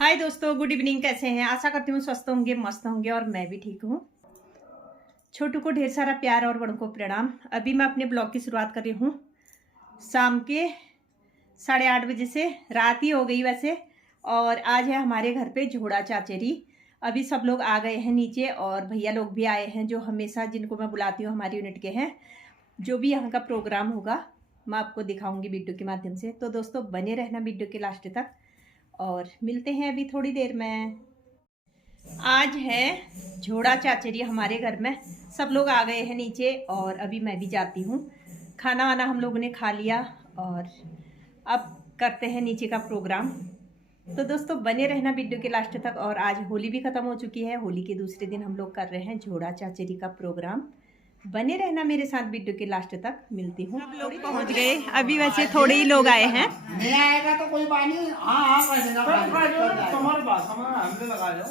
हाय दोस्तों, good evening. कैसे हैं? आशा करती हूँ स्वस्थ होंगे, मस्त होंगे और मैं भी ठीक हूँ। छोटू को ढेर सारा प्यार और बड़ों को प्रणाम। अभी मैं अपने ब्लॉग की शुरुआत कर रही हूँ शाम के 8:30 बजे से। रात ही हो गई वैसे। और आज है हमारे घर पे झोड़ा चाचेरी। अभी सब लोग आ गए हैं नीचे और भैया लोग भी आए हैं जो हमेशा जिनको मैं बुलाती हूँ हमारी यूनिट के हैं। जो भी यहाँ का प्रोग्राम होगा मैं आपको दिखाऊंगी वीडियो के माध्यम से। तो दोस्तों बने रहना वीडियो के लास्ट तक और मिलते हैं अभी थोड़ी देर में। आज है झोड़ा चाचेरी हमारे घर में। सब लोग आ गए हैं नीचे और अभी मैं भी जाती हूँ। खाना वाना हम लोगों ने खा लिया और अब करते हैं नीचे का प्रोग्राम। तो दोस्तों बने रहना वीडियो के लास्ट तक। और आज होली भी ख़त्म हो चुकी है। होली के दूसरे दिन हम लोग कर रहे हैं झोड़ा चाचेरी का प्रोग्राम। बने रहना मेरे साथ वीडियो के लास्ट तक। मिलती हूँ। सब लोग पहुँच गए। अभी वैसे थोड़े ही लोग आए हैं। नहीं आएगा तो कोई बात नहीं। हाँ कर देना। तुम्हारे पास हमने लगा लो।